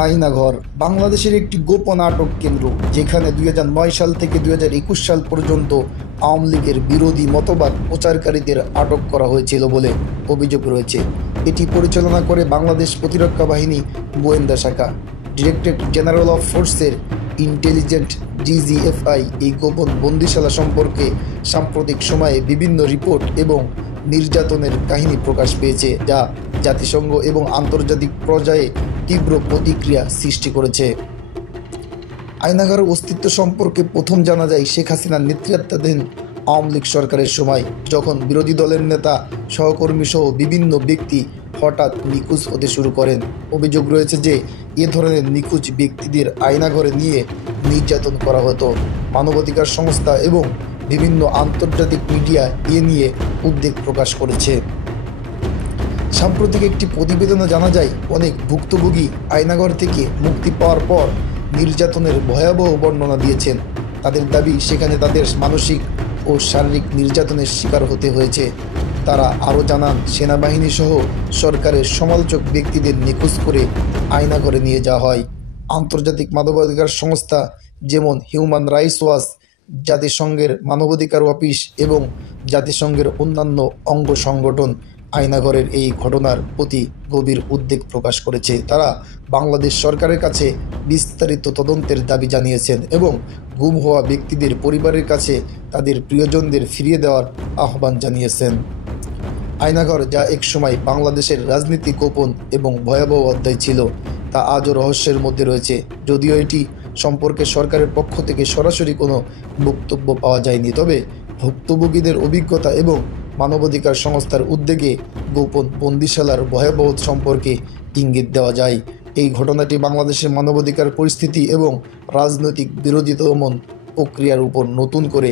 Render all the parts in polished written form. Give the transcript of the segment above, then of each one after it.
আয়নাঘর বাংলাদেশের একটি গোপন আটক কেন্দ্র, যেখানে 2009 সাল থেকে 2021 সাল পর্যন্ত আওয়ামী লীগের বিরোধী মতবাদ প্রচারকারীদের আটক করা হয়েছিল বলে অভিযোগ রয়েছে। এটি পরিচালনা করে বাংলাদেশ প্রতিরক্ষা বাহিনী গোয়েন্দা শাখা, ডিরেক্টরেট জেনারেল অফ ফোর্সের ইন্টেলিজেন্ট ডিজিএফআই। এই গোপন বন্দিশালা সম্পর্কে সাম্প্রতিক সময়ে বিভিন্ন রিপোর্ট এবং নির্যাতনের কাহিনী প্রকাশ পেয়েছে, যা জাতিসংঘ এবং আন্তর্জাতিক পর্যায়ে তীব্র প্রতিক্রিয়া সৃষ্টি করেছে। আয়নাঘরের অস্তিত্ব সম্পর্কে প্রথম জানা যায় শেখ হাসিনার নেতৃত্বাধীন আওয়ামী লীগ সরকারের সময়, যখন বিরোধী দলের নেতা, সহকর্মী সহ বিভিন্ন ব্যক্তি হঠাৎ নিখোঁজ হতে শুরু করেন। অভিযোগ রয়েছে যে এ ধরনের নিখোঁজ ব্যক্তিদের আয়নাঘরে নিয়ে নির্যাতন করা হতো। মানবাধিকার সংস্থা এবং বিভিন্ন আন্তর্জাতিক মিডিয়া এ নিয়ে উদ্বেগ প্রকাশ করেছে। সাম্প্রতিক একটি প্রতিবেদনে জানা যায়, অনেক ভুক্তভোগী আয়নাঘর থেকে মুক্তি পাওয়ার পর নির্যাতনের ভয়াবহ বর্ণনা দিয়েছেন। তাদের দাবি, সেখানে তাদের মানসিক ও শারীরিক নির্যাতনের শিকার হতে হয়েছে। তারা আরও জানান, সেনাবাহিনী সহ সরকারের সমালোচক ব্যক্তিদের নিখোঁজ করে আয়নাঘরে নিয়ে যাওয়া হয়। আন্তর্জাতিক মানবাধিকার সংস্থা যেমন হিউম্যান রাইটস ওয়াচ, জাতিসংঘের মানবাধিকার অফিস এবং জাতিসংঘের অন্যান্য অঙ্গ সংগঠন আয়নাঘরের এই ঘটনার প্রতি গভীর উদ্বেগ প্রকাশ করেছে। তারা বাংলাদেশ সরকারের কাছে বিস্তারিত তদন্তের দাবি জানিয়েছেন এবং গুম হওয়া ব্যক্তিদের পরিবারের কাছে তাদের প্রিয়জনদের ফিরিয়ে দেওয়ার আহ্বান জানিয়েছেন। আয়নাঘর, যা একসময় বাংলাদেশের রাজনীতি গোপন এবং ভয়াবহ অধ্যায় ছিল, তা আজও রহস্যের মধ্যে রয়েছে। যদিও এটি সম্পর্কে সরকারের পক্ষ থেকে সরাসরি কোনো বক্তব্য পাওয়া যায়নি, তবে ভুক্তভোগীদের অভিজ্ঞতা এবং মানবাধিকার সংস্থার উদ্যোগে গোপন বন্দিশালার ভয়াবহ সম্পর্কে ইঙ্গিত দেওয়া যায়। এই ঘটনাটি বাংলাদেশের মানবাধিকার পরিস্থিতি এবং রাজনৈতিক বিরোধী দমন প্রক্রিয়ার উপর নতুন করে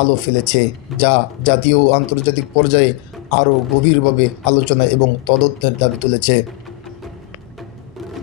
আলো ফেলেছে, যা জাতীয় ও আন্তর্জাতিক পর্যায়ে আরও গভীরভাবে আলোচনা এবং তদন্তের দাবি তুলেছে।